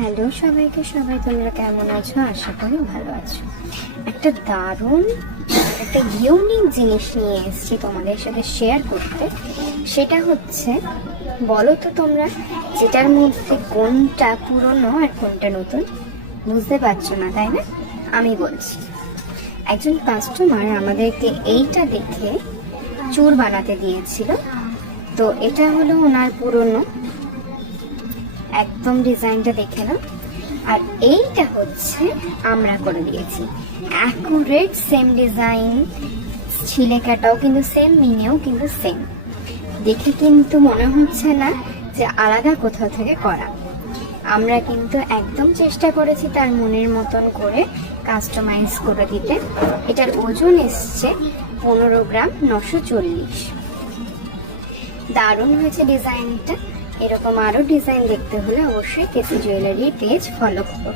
Hello সবাইকে, তোমরা কেমন আছো? আশা করি ভালো আছো। একটা দারুণ একটা ইউনিক জিনিস নিয়ে এসেছি তোমাদের সাথে শেয়ার করতে। সেটা হচ্ছে, বলো তো তোমরা, যেটার মধ্যে কোনটা পুরনো আর কোনটা নতুন? বুঝতে পারছো না, তাই না? আমি বলছি। একজন কাস্টমার আমাদেরকে এইটা দেখে চুর বানাতে দিয়েছিল। তো এটা হলো ওনার পুরনো, একদম ডিজাইনটা দেখে নাও। আর এইটা হচ্ছে আমরা করে দিয়েছি, অ্যাকুরেট সেম ডিজাইন, ছিলেকাটাও কিন্তু সেম, মিনেও কিন্তু সেম। দেখে কিন্তু মনে হচ্ছে না যে আলাদা কোথাও থেকে করা। আমরা কিন্তু একদম চেষ্টা করেছি তার মনের মতন করে কাস্টমাইজ করে দিতে। এটার ওজন এসছে 15 গ্রাম, 940। দারুণ হয়েছে ডিজাইনটা। এরকম আরো ডিজাইন দেখতে হলে অবশ্যই কেসি জুয়েলারি পেজ ফলো করো।